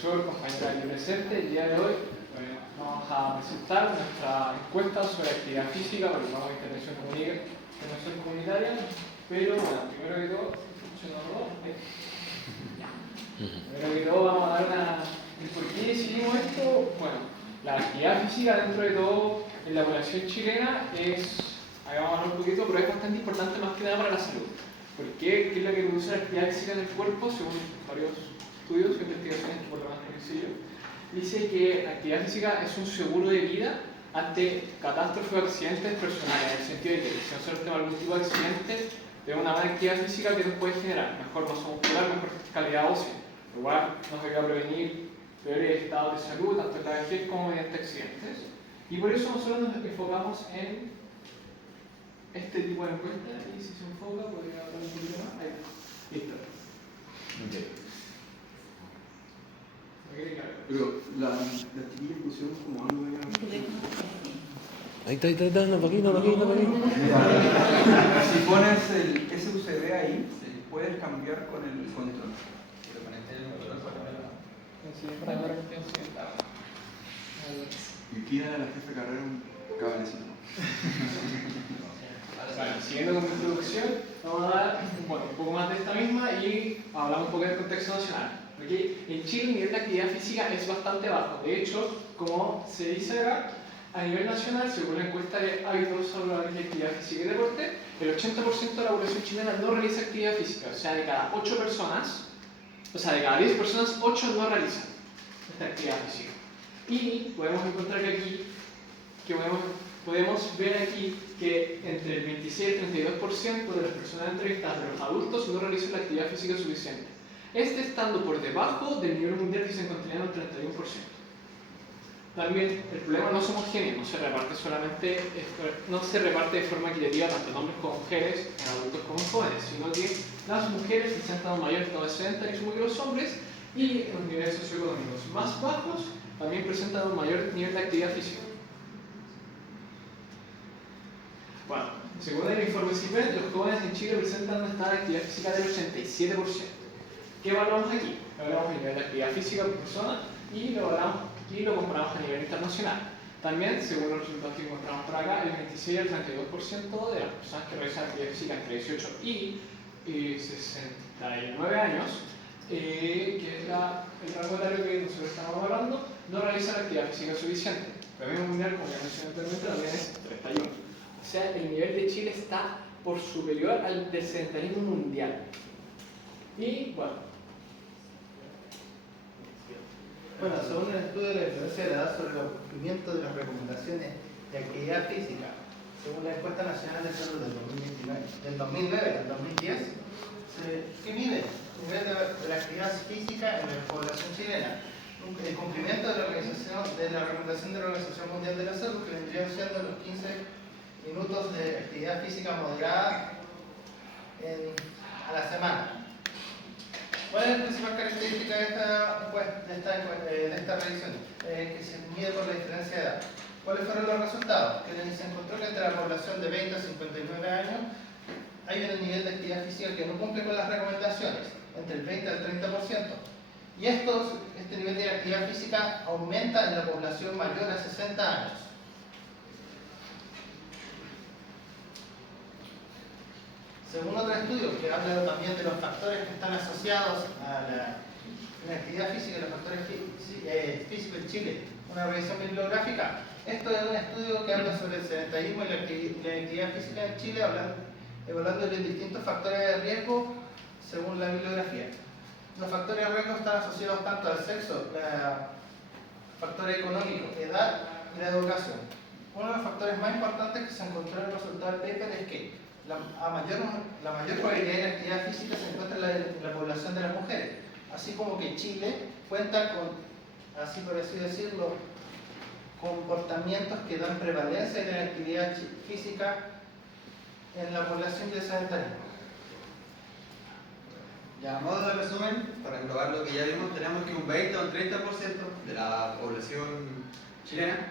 profesor, compañera aquí presente. El día de hoy vamos a presentar nuestra encuesta sobre actividad física, porque vamos a intervención comunitaria, pero bueno, primero que todo, vamos a dar el por qué decidimos esto. Bueno, la actividad física dentro de todo en la población chilena ahí vamos a hablar un poquito, pero es bastante importante más que nada para la salud. ¿Por qué? ¿Qué es lo que produce la actividad física en el cuerpo? Según varios estudios e investigaciones que por lo menos sencillo, dice que la actividad física es un seguro de vida ante catástrofes o accidentes personales, en el sentido de que si nosotros tenemos algún tipo de accidente, tenemos una buena actividad física que nos puede generar mejor masa muscular, mejor calidad ósea, lo cual nos ayuda a prevenir peores estados de salud, tanto en la vejez como mediante accidentes. Y por eso nosotros nos enfocamos en este tipo de encuesta, y si se enfoca, podría hablar un poquito más. Ahí, listo. Okay. Pero la chiquilla pusieron como algo de... Ahí está, no, para aquí. Si pones el SUCD ahí, puedes cambiar con el control. Y tira a la jefa de carrera un cablecito. Bueno, siguiendo con mi introducción, vamos a dar un poco más de esta misma y hablamos un poco del contexto nacional. ¿Okay? En Chile el nivel de actividad física es bastante bajo. De hecho, como se dice acá, a nivel nacional, según la encuesta de hábitos sobre la actividad física y deporte, el 80% de la población chilena no realiza actividad física. O sea, de cada 8 personas, de cada 10 personas, 8 no realizan esta actividad física. Y podemos encontrar podemos ver aquí que entre el 26 y el 32% de las personas entrevistadas de los adultos no realizan la actividad física suficiente. Estando por debajo del nivel mundial que se encontraría en el 31%. También el problema no es homogéneo, no se reparte de forma equitativa tanto en hombres como mujeres, en adultos como en jóvenes, sino que las mujeres presentan un mayor estado de sedentarismo que los hombres y en los niveles socioeconómicos más bajos también presentan un mayor nivel de actividad física. Bueno, según el informe CIPET, los jóvenes en Chile presentan un estado de actividad física del 87%. ¿Qué evaluamos aquí? Evaluamos el nivel de actividad física por persona y lo comparamos a nivel internacional. También, según los resultados que encontramos por acá, el 26 al 32% de las personas que realizan actividad física entre 18 y 69 años, que es el rango etario que nosotros estamos hablando, no realizan actividad física suficiente. El promedio mundial, como ya mencioné anteriormente, también es 31. O sea, el nivel de Chile está por superior al del sedentarismo mundial. Y bueno, según un estudio de la diferencia de edad sobre el cumplimiento de las recomendaciones de actividad física, según la encuesta nacional de salud del 2009 al 2010, ¿qué mide? El nivel de la actividad física en la población chilena. El cumplimiento de la recomendación de la Organización Mundial de la Salud, que vendrían siendo los 15 minutos de actividad física moderada a la semana. ¿Cuál es la principal característica de esta revisión? Que se mide por la diferencia de edad. ¿Cuáles fueron los resultados? Que se encontró que entre la población de 20 a 59 años hay un nivel de actividad física que no cumple con las recomendaciones, entre el 20 al 30%. Y este nivel de actividad física aumenta en la población mayor a 60 años. Según otro estudio que habla también de los factores que están asociados a la actividad física, los factores físicos en Chile, una revisión bibliográfica, esto es un estudio que habla sobre el sedentarismo y la actividad física en Chile, evaluando los distintos factores de riesgo según la bibliografía. Los factores de riesgo están asociados tanto al sexo, factores económicos, edad y la educación. Uno de los factores más importantes que se encontró en el resultado del paper es que la mayor probabilidad de actividad física se encuentra en la población de las mujeres, así como que Chile cuenta con, así por así decirlo, comportamientos que dan prevalencia de la actividad física en la población de sedentarismo. Ya, a modo de resumen, para englobar lo que ya vimos, tenemos que un 20 o un 30% de la población chilena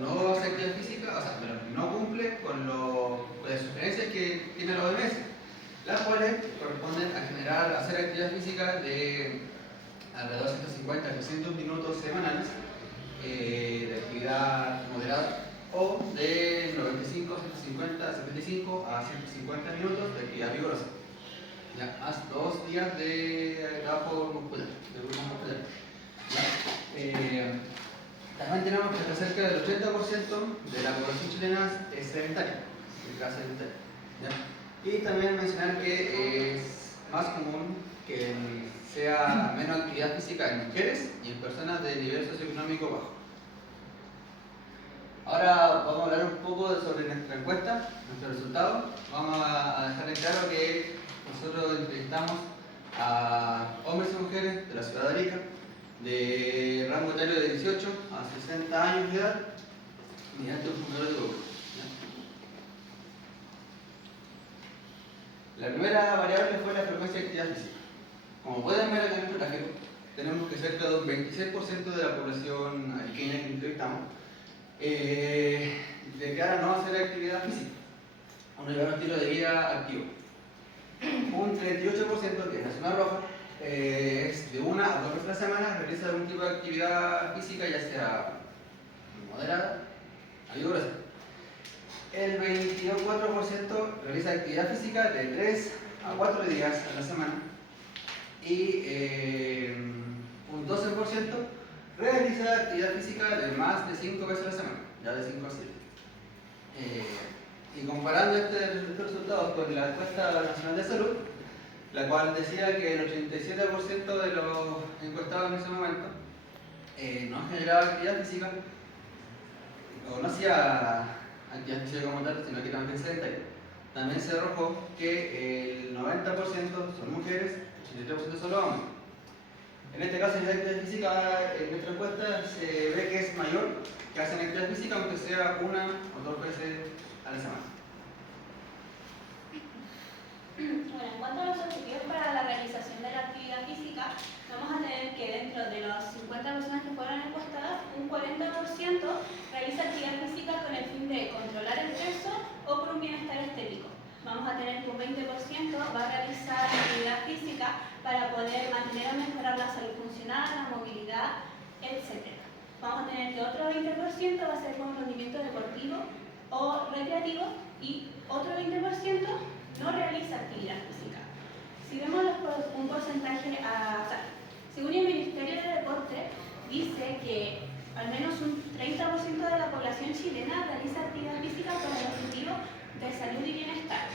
no hace actividad física, no cumple con las sugerencias que tiene la OMS, las cuales corresponden a hacer actividad física de alrededor de 150 a 300 minutos semanales de actividad moderada o de 95, 150, 75 a 150 minutos de actividad vigorosa. Ya, más 2 días de trabajo muscular, de grupo muscular. También tenemos que cerca del 80% de la población chilena es sedentaria, en clase sedentaria. ¿Ya? Y también mencionar que es más común que sea menos actividad física en mujeres y en personas de nivel socioeconómico bajo. Ahora vamos a hablar un poco sobre nuestra encuesta, nuestros resultados. Vamos a dejar en claro que nosotros entrevistamos a hombres y mujeres de la ciudad de Arica, de rango etario de 18 a 60 años de edad, mediante un formulario de Google. La primera variable fue la frecuencia de actividad física. Como pueden ver acá en el gráfico, tenemos que cerca de un 26% de la población ariqueña que entrevistamos declara no hacer actividad física, o no llevar un estilo de vida activo. Un 38%, que es la zona roja, es de 1 a 2 veces a la semana, realiza algún tipo de actividad física, ya sea moderada o vigorosa. El 24% realiza actividad física de 3 a 4 días a la semana y un 12% realiza actividad física de más de 5 veces a la semana, ya de 5 a 7. Y comparando estos resultados con la encuesta nacional de salud, la cual decía que el 87% de los encuestados en ese momento no generaba actividad física, o no hacía actividad física como tal, sino que también sedentaria. También se arrojó que el 90% son mujeres, el 83% son hombres. En este caso, la actividad física en nuestra encuesta se ve que es mayor, que hacen actividad física aunque sea 1 o 2 veces a la semana. Bueno, en cuanto a los objetivos para la realización de la actividad física, vamos a tener que dentro de los 50 personas que fueron encuestadas, un 40% realiza actividad física con el fin de controlar el peso o por un bienestar estético. Vamos a tener que un 20% va a realizar actividad física para poder mantener o mejorar la salud funcional, la movilidad, etc. Vamos a tener que otro 20% va a ser con rendimiento deportivo o recreativo y otro 20% no realiza actividad física. Si vemos un porcentaje, según el Ministerio de Deporte, dice que al menos un 30% de la población chilena realiza actividad física con el objetivo de salud y bienestar.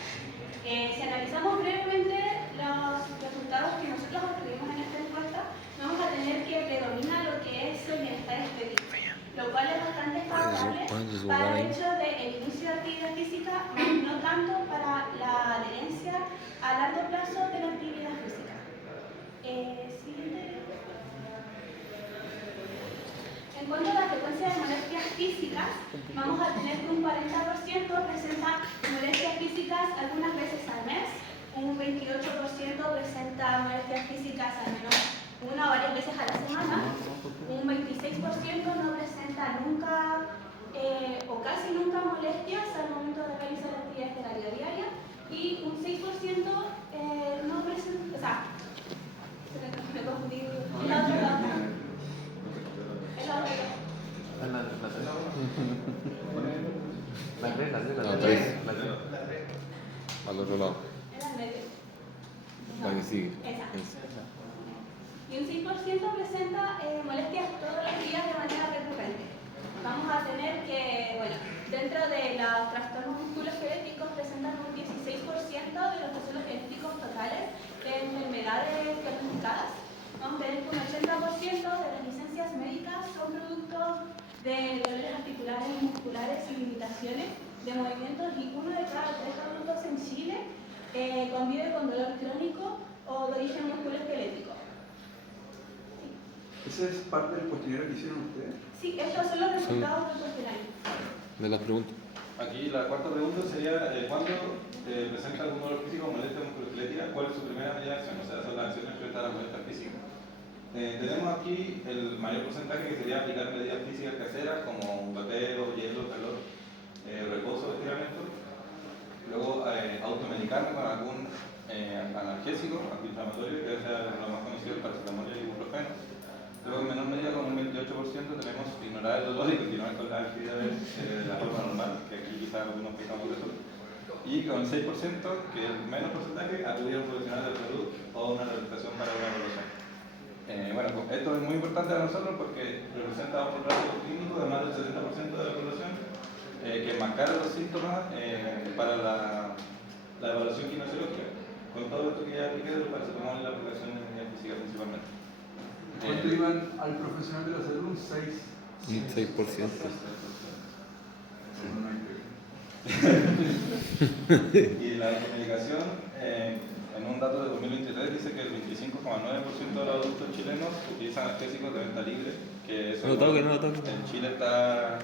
Si analizamos brevemente los resultados que nosotros obtuvimos en esta encuesta, vamos a tener que predomina lo que es el bienestar estético, lo cual es bastante favorable para el hecho del inicio de actividad física, no tanto para la adherencia a largo plazo de la actividad física. Siguiente. En cuanto a la frecuencia de molestias físicas, vamos a tener que un 40% presenta molestias físicas algunas veces al mes, un 28% presenta molestias físicas al menos 1 o varias veces a la semana, un 26% no presenta nunca o casi nunca molestias al momento de realizar actividades de la vida diaria y un 6% no presenta, o sea, me confundí, Al otro lado. La que sigue. Esa. Y un 6% presenta molestias todos los días de manera recurrente. Vamos a tener que, bueno, dentro de los trastornos musculoesqueléticos presentan un 16% de los trastornos genéticos totales de enfermedades diagnosticadas. Vamos a tener que un 80% de las licencias médicas son producto de dolores articulares y musculares y limitaciones de movimientos y 1 de cada 3 adultos en Chile convive con dolor crónico o de origen musculoesquelético. ¿Ese es parte del cuestionario que hicieron ustedes? Sí, estos son los resultados del cuestionario. De las preguntas. Aquí la cuarta pregunta sería, ¿cuándo presenta algún dolor físico o molestia musculoesquelética? ¿Cuál es su primera medida de acción? O sea, son las acciones frente a la molestia física. Tenemos aquí el mayor porcentaje que sería aplicar medidas físicas caseras como un bateo, hielo, calor, reposo, estiramiento. Luego, automedicación medicarme con algún analgésico, antiinflamatorio, que sea lo más conocido, el paracetamol y el ibuprofeno. Luego, en menor medida, con un 28%, tenemos ignorar el dolor y continuar con las actividades de la forma normal, que aquí quizás algunos pecamos de eso. Y con el 6%, que es el menos porcentaje, acudir a un profesional de salud o una rehabilitación para una evaluación. Bueno, esto es muy importante para nosotros porque representa un rasgo clínico de más del 70% de la población que enmascara los síntomas para la evaluación kinesiológica. Con todo esto que ya apliqué, para tomar la aplicación física principalmente. ¿Cuánto iban al profesional de la salud? Un 6. Un 6%. Y la automedicación, en un dato de 2023, dice que el 25,9% de los adultos chilenos utilizan analgésicos de venta libre, que eso No toque, no toque. en Chile está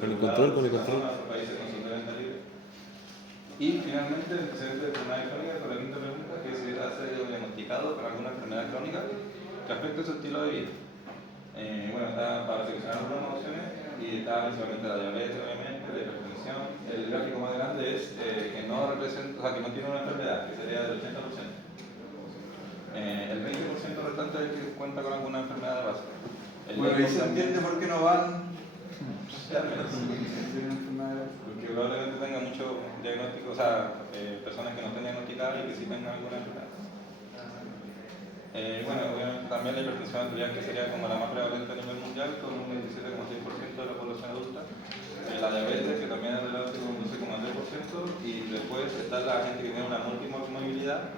Con el control, con el control. en otros países no son de venta libre. Y finalmente, el antecedente de enfermedades crónicas, con la quinta pregunta, que si ha sido diagnosticado con alguna enfermedad crónica que afecte su estilo de vida. Bueno, está para seleccionar algunas opciones y está principalmente la diabetes, obviamente, la hipertensión. El gráfico más grande es que no representa, o sea, que no tiene una enfermedad, que sería del 80%. El 20% restante es que cuenta con alguna enfermedad de base. Bueno, ahí se entiende por qué no van. Porque probablemente tenga mucho diagnóstico, o sea, personas que no estén diagnosticadas y que sí tengan alguna enfermedad. Bueno, obviamente también la hipertensión arterial, que sería como la más prevalente a nivel mundial, con un 27,6% de la población adulta. La diabetes, que también es relevante con un 12,3%. Y después está la gente que tiene una multimorbilidad,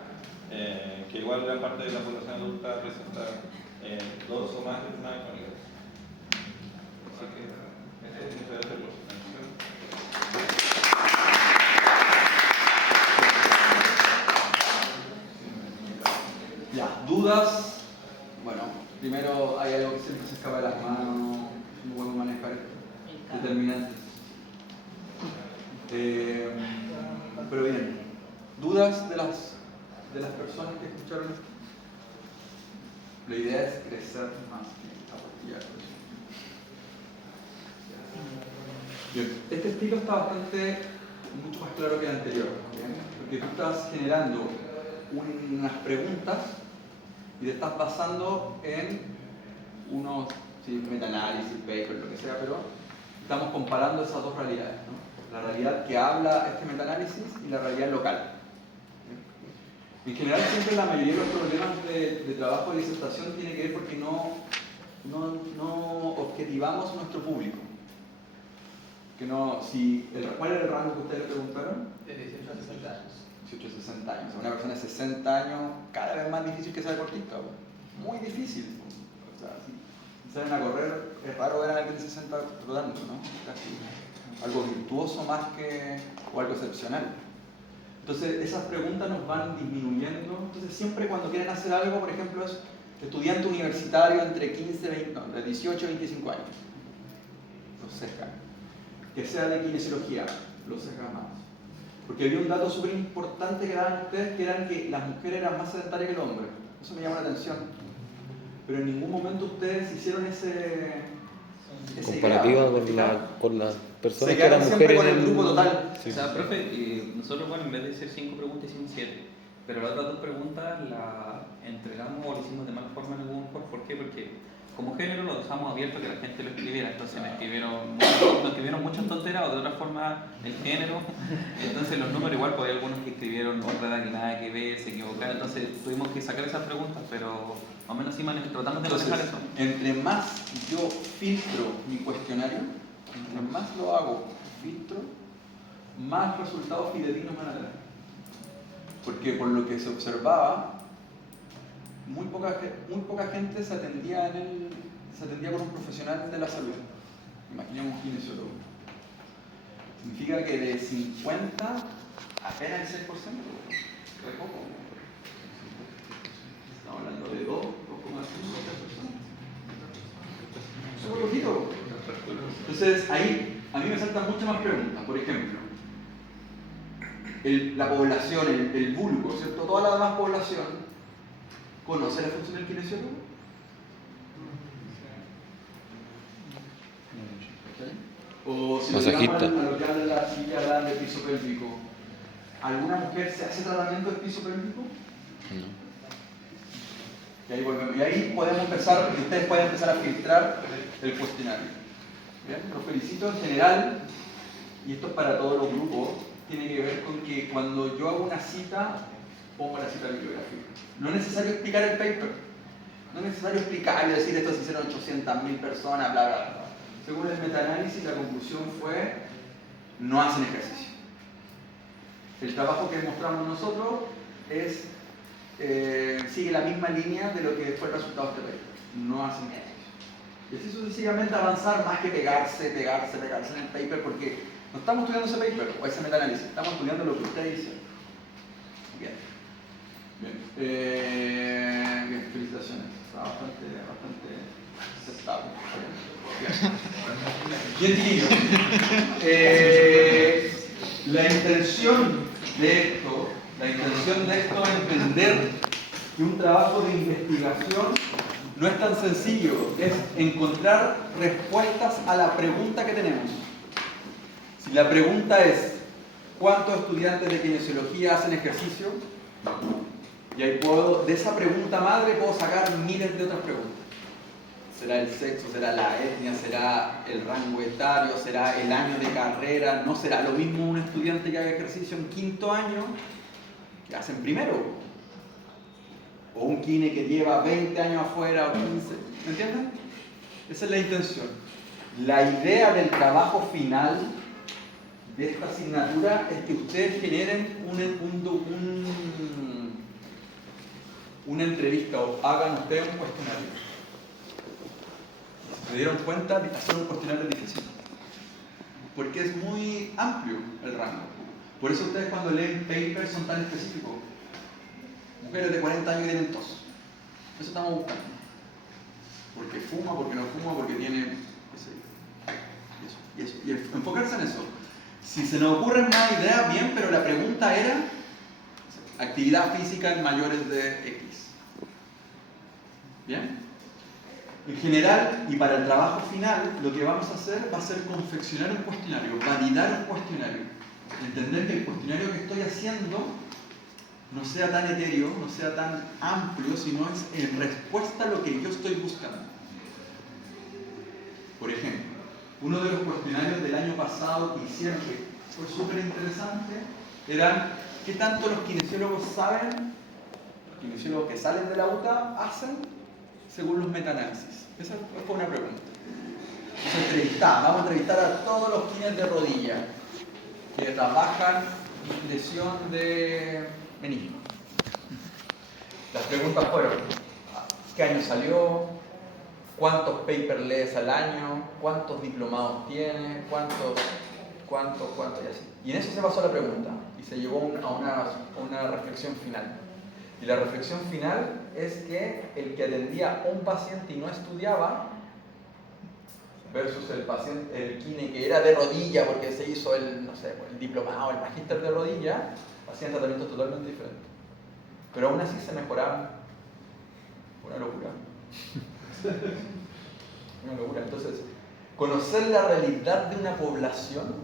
que igual gran parte de la población adulta presenta dos o más enfermedades crónicas. Así que, eso es muchas gracias por su atención. Ya, dudas. Bueno, primero hay algo que siempre se escapa de las manos, no podemos manejar determinantes. Pero bien, ¿dudas de las personas que escucharon esto? La idea es crecer más que apostillar. Bien, este estilo está mucho más claro que el anterior, ¿bien? Porque tú estás generando unas preguntas y te estás basando en unos meta-análisis, papers, lo que sea, pero estamos comparando esas dos realidades, ¿no? La realidad que habla este meta-análisis y la realidad local. En general, siempre la mayoría de los problemas de trabajo de disertación tiene que ver porque no objetivamos nuestro público. ¿Cuál era el rango que ustedes le preguntaron? De 18 a 60 años. 18 a 60 años. Una persona de 60 años, cada vez más difícil que sea deportista. Muy difícil. O sea, si salen a correr, es raro ver a alguien de 60 rodando, ¿no? Casi algo virtuoso más que o algo excepcional. Entonces, esas preguntas nos van disminuyendo. Entonces, siempre cuando quieren hacer algo, por ejemplo, es estudiante universitario entre 18 y 25 años. Los sesgan. Que sea de kinesiología, los sesgan más. Porque había un dato súper importante que daban ustedes, que eran que las mujeres eran más sedentarias que el hombre. Eso me llama la atención. Pero en ningún momento ustedes hicieron ese comparativa grado, con las personas se que eran quedaron siempre mujeres con el grupo total. Sí. O sea, profe, nosotros, bueno, en vez de hacer 5 preguntas hicimos 7, pero las otras 2 preguntas las entregamos o lo hicimos de mala forma en algún foro. ¿Por qué? Porque como género lo dejamos abierto a que la gente lo escribiera, entonces me escribieron muchas tonteras o de otra forma el género, entonces los números igual, pues hay algunos que escribieron otra edad que nada que ver, se equivocaron, entonces tuvimos que sacar esas preguntas, pero más o menos sí tratamos de manejar eso. Entre más yo filtro mi cuestionario, entre más lo hago, filtro, más resultados fidedignos van a tener. Porque por lo que se observaba, muy poca gente se atendía con un profesional de la salud. Imaginemos un kinesiólogo. Significa que de 50, apenas el 6%, es poco. Estamos hablando de 2,5 personas. Súper poquito. Entonces, ahí a mí me saltan muchas más preguntas. Por ejemplo, la población, el vulgo, ¿cierto? Toda la demás población ¿conoce la función del kinesiólogo? O si Masajista. a lo que habla la silla, hablan de piso pélvico. ¿Alguna mujer se hace tratamiento de piso pélvico? No. Y ahí volvemos. Y ahí podemos empezar, y ustedes pueden empezar a filtrar el cuestionario. ¿Bien? Los felicito en general, y esto es para todos los grupos, tiene que ver con que cuando yo hago una cita, pongo la cita bibliográfica. No es necesario explicar el paper. No es necesario explicar y decir esto se hicieron 800.000 personas, bla, bla, bla. Según el metaanálisis, la conclusión fue, no hacen ejercicio. El trabajo que mostramos nosotros es, sigue la misma línea de lo que fue el resultado de este paper. No hacen ejercicio. Y así sucesivamente avanzar más que pegarse en el paper, porque no estamos estudiando ese paper o ese metaanálisis, estamos estudiando lo que ustedes dicen. Bien. Bien, felicitaciones. Está bastante aceptable. Bien, chiquillos. La intención de esto es entender que un trabajo de investigación no es tan sencillo, es encontrar respuestas a la pregunta que tenemos. Si la pregunta es, ¿cuántos estudiantes de kinesiología hacen ejercicio? Y ahí de esa pregunta madre puedo sacar miles de otras preguntas. ¿Será el sexo? ¿Será la etnia? ¿Será el rango etario? ¿Será el año de carrera? ¿No será lo mismo un estudiante que haga ejercicio en 5º año que hace en primero? O un kine que lleva 20 años afuera o 15. ¿Me entienden? Esa es la intención. La idea del trabajo final de esta asignatura es que ustedes generen una entrevista o hagan ustedes un cuestionario. ¿Se dieron cuenta? Hacer un cuestionario es difícil. Porque es muy amplio el rango. Por eso ustedes cuando leen papers son tan específicos. Mujeres de 40 años que tienen tos. Eso estamos buscando. Porque fuma, porque no fuma, porque tiene... Y enfocarse en eso. Si se nos ocurren más ideas, bien, pero la pregunta era actividad física en mayores de X. ¿Bien? En general, y para el trabajo final, lo que vamos a hacer va a ser confeccionar un cuestionario, validar un cuestionario. Entender que el cuestionario que estoy haciendo no sea tan etéreo, no sea tan amplio, sino es en respuesta a lo que yo estoy buscando. Por ejemplo, uno de los cuestionarios del año pasado que hicieron, que fue súper interesante, eran ¿qué tanto los kinesiólogos saben, los kinesiólogos que salen de la UTA, hacen según los metaanálisis? Esa fue una pregunta. Vamos a entrevistar a todos los kines de rodilla que trabajan lesión de menisco. Las preguntas fueron, ¿qué año salió? ¿Cuántos papers lees al año? ¿Cuántos diplomados tiene? ¿Cuánto? Y así. Y en eso se basó la pregunta y se llegó a una reflexión final. Y la reflexión final es que el que atendía a un paciente y no estudiaba versus el kine que era de rodilla porque se hizo el diplomado, el magíster de rodilla, hacían tratamientos totalmente diferentes. Pero aún así se mejoraban. Una locura. Una locura. Entonces, conocer la realidad de una población,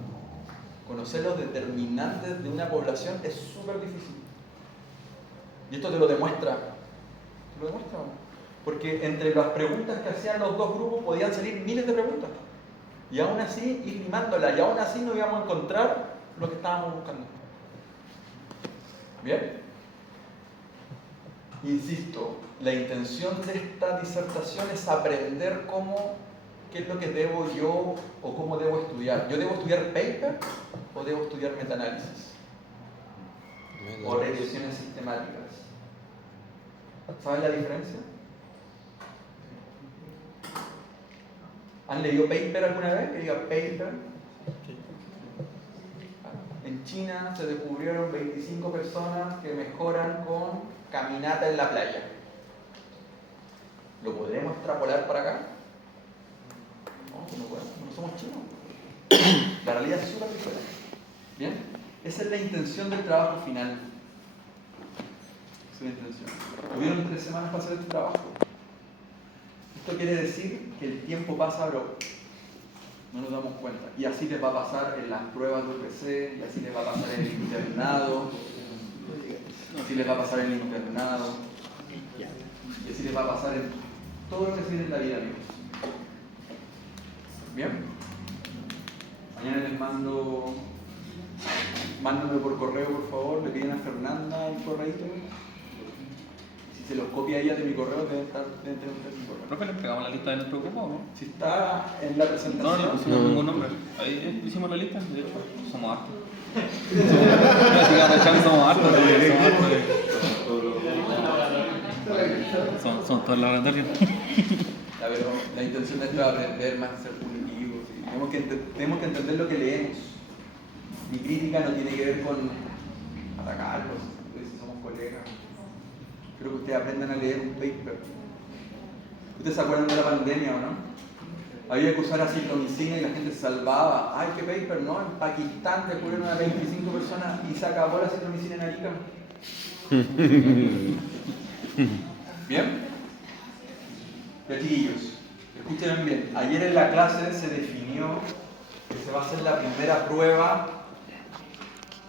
conocer los determinantes de una población es súper difícil. Y esto te lo demuestra. ¿Te lo demuestra? Porque entre las preguntas que hacían los dos grupos podían salir miles de preguntas. Y aún así, ir limándolas, y aún así no íbamos a encontrar lo que estábamos buscando. ¿Bien? Insisto, la intención de esta disertación es aprender qué es lo que debo yo o cómo debo estudiar. ¿Yo debo estudiar paper o debo estudiar metaanálisis? O regresiones sistemáticas. ¿Saben la diferencia? ¿Han leído paper alguna vez? Que diga paper. En China se descubrieron 25 personas que mejoran con caminata en la playa. ¿Lo podremos extrapolar para acá? No podemos, no somos chinos. La realidad es súper diferente. ¿Bien? Esa es la intención del trabajo final. Esa es la intención. Tuvieron 3 semanas para hacer este trabajo. Esto quiere decir que el tiempo pasa, pero no nos damos cuenta. Y así les va a pasar en las pruebas de UPC, y así les va a pasar en el internado. internado, y así les va a pasar en el internado, y así les va a pasar en todo lo que se viene en la vida, amigos. ¿Bien? Mañana les mándenme por correo, por favor, le piden a Fernanda el correíto. Si se los copia ella de mi correo, deben tener ustedes mi correo. Profe, ¿le entregamos la lista de nuestro grupo o no? Si está en la presentación. No, no pusimos ningún nombre. Ahí hicimos la lista, de hecho, somos hartos. Somos hartos. Son todos laboratorios. Ya, pero la intención de esto es aprender más de ser punitivos. Tenemos que entender lo que leemos. Mi crítica no tiene que ver con atacarlos, si somos colegas. Creo que ustedes aprendan a leer un paper. ¿Ustedes se acuerdan de la pandemia o no? Había que usar acitromicina y la gente se salvaba. ¡Ay, qué paper! No, en Pakistán descubrieron a 25 personas y se acabó la acitromicina en Arica. ¿Bien? Ya, chiquillos, escuchen bien. Ayer en la clase se definió que se va a hacer la primera prueba,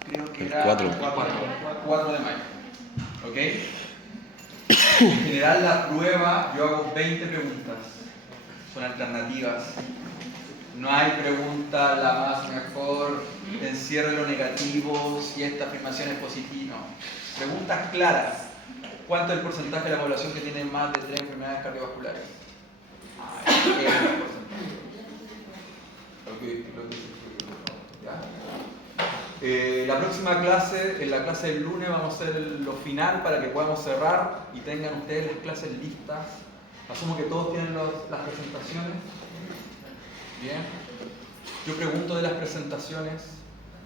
creo que era 4 de mayo. ¿Ok? En general la prueba, yo hago 20 preguntas, son alternativas. No hay pregunta la más mejor, encierre lo negativo, si esta afirmación es positiva. No. Preguntas claras. ¿Cuánto es el porcentaje de la población que tiene más de 3 enfermedades cardiovasculares? Es el porcentaje. La próxima clase, en la clase del lunes, vamos a hacer lo final para que podamos cerrar y tengan ustedes las clases listas. Asumo que todos tienen las presentaciones. Bien. Yo pregunto de las presentaciones,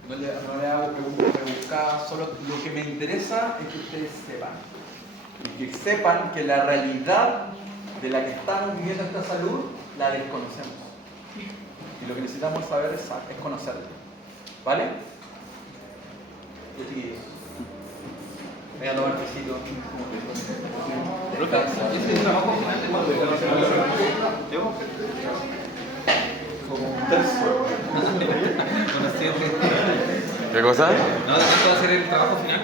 no le hago preguntas rebuscadas, solo lo que me interesa es que ustedes sepan. Y que sepan que la realidad de la que estamos viviendo esta salud la desconocemos. Y lo que necesitamos saber es conocerla. ¿Vale? Ya, chiquillos. Voy a tomar el tecito. ¿Ese trabajo final de cuándo? Como un tercio. Conocido que... ¿Qué cosa? No, ¿de cuánto va a ser el trabajo final?